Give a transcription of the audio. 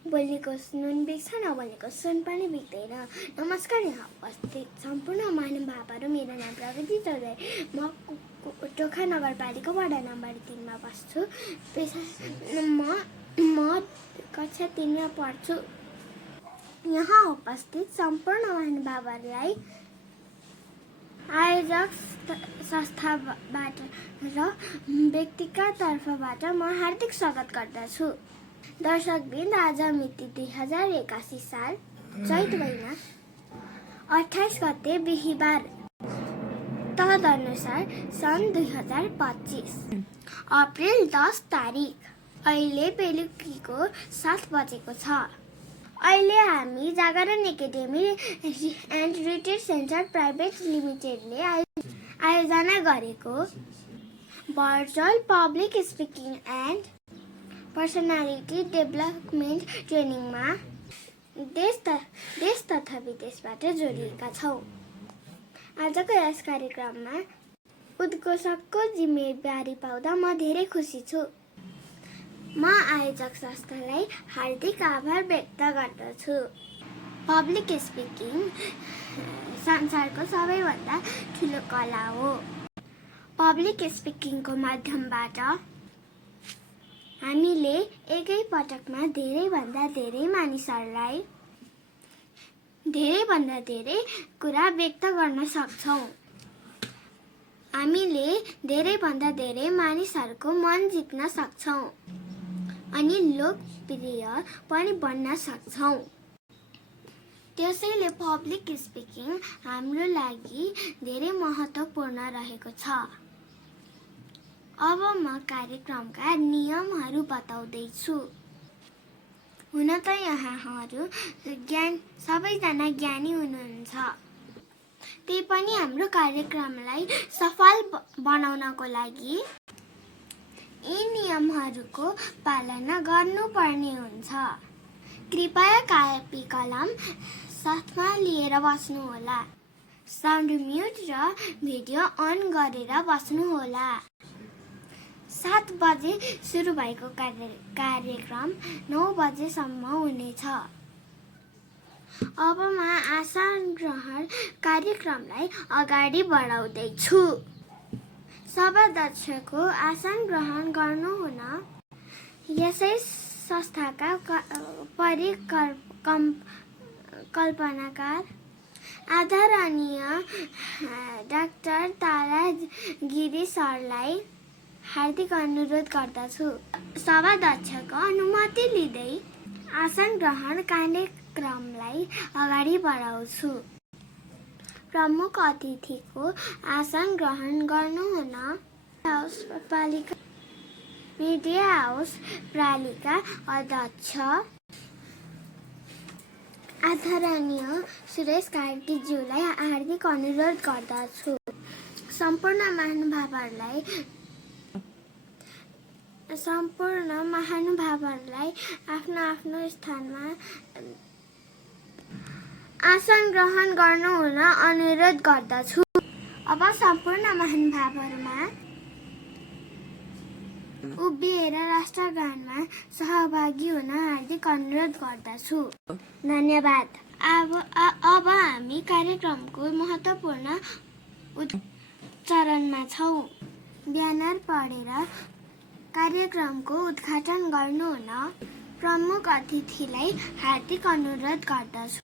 बोलेको नुन बिग्छ नबोलेको सुन पनि बिग्दैन। नमस्कार यहाँ उपस्थित सम्पूर्ण महानुभावहरू, मेरो नाम प्रगति चौधरी। म टोखा नगरपालिका वडा नम्बर 3 मा बस्छु। म कक्षा 3 मा पढ्छु। यहाँ उपस्थित सम्पूर्ण महानुभावहरूलाई आयोजक संस्थाबाट र व्यक्तिगत तर्फबाट म हार्दिक स्वागत गर्दछु। दर्शकवृन्द, आज मिति 2081 साल चैत महिना 28 गते बिहीबार, तदनुसार सन् 2025 अप्रिल 10 तारिक। अहिले बेलुकीको 7 बजेको छ। अहिले हामी Jagaran academy and retreat centre private लिमिटेडले आयोजना गरेको virtual public speaking and personality development ट्रेनिङमा देश तथा विदेशबाट जोडिएका छौँ। आजको यस कार्यक्रममा उद्घोषकको जिम्मेवारी पाउँदा म धेरै खुसी छु। म आयोजक संस्थालाई हार्दिक आभार व्यक्त गर्दछु। पब्लिक स्पिकिङ संसारको सबैभन्दा ठुलो कला हो। पब्लिक स्पिकिङको माध्यमबाट हामीले एकै पटकमा धेरैभन्दा धेरै मानिसहरूलाई धेरैभन्दा धेरै कुरा व्यक्त गर्न सक्छौँ। हामीले धेरैभन्दा धेरै मानिसहरूको मन जित्न सक्छौँ अनि लोकप्रिय पनि बन्न सक्छौँ। त्यसैले पब्लिक स्पिकिङ हाम्रो लागि धेरै महत्त्वपूर्ण रहेको छ। अब म कार्यक्रमका नियमहरू बताउँदैछु। हुन त यहाँहरू सबैजना ज्ञानी हुनुहुन्छ, त्यही पनि हाम्रो कार्यक्रमलाई सफल बनाउनको लागि यी नियमहरूको पालना गर्नुपर्ने हुन्छ। कृपया कापी कलम साथमा लिएर बस्नुहोला। साउन्ड म्युट र भिडियो अन गरेर बस्नुहोला। 7 बजे सुरु भएको कार्यक्रम 9 बजेसम्म हुनेछ। अब म आसन ग्रहण कार्यक्रमलाई अगाडि बढाउँदैछु। सभाध्यक्षको आसन ग्रहण गर्नुहुन यसै संस्थाका परिकल्पनाकार आदरणीय डाक्टर तारा गिरी सरलाई हार्दिक अनुरोध गर्दछु। सभाध्यक्षको अनुमति लिँदै आसन ग्रहण कार्यक्रमलाई अगाडि बढाउँछु। प्रमुख अतिथिको आसन ग्रहण गर्नुहुन मिडिया हाउस पालिका अध्यक्ष आदरणीय सुरेश कार्कीज्यूलाई हार्दिक अनुरोध गर्दछु। सम्पूर्ण महानुभावहरूलाई आफ्नो आफ्नो स्थानमा आसन ग्रहण गर्नुहुन अनुरोध गर्दछु। अब सम्पूर्ण महानुभावहरूमा उभिएर राष्ट्रगानमा सहभागी हुन हार्दिक अनुरोध गर्दछु। धन्यवाद। अब हामी कार्यक्रमको महत्त्वपूर्ण चरणमा छौँ। ब्यानर पढेर कार्यक्रमको उद्घाटन गर्नुहुन प्रमुख अतिथिलाई हार्दिक अनुरोध गर्दछु।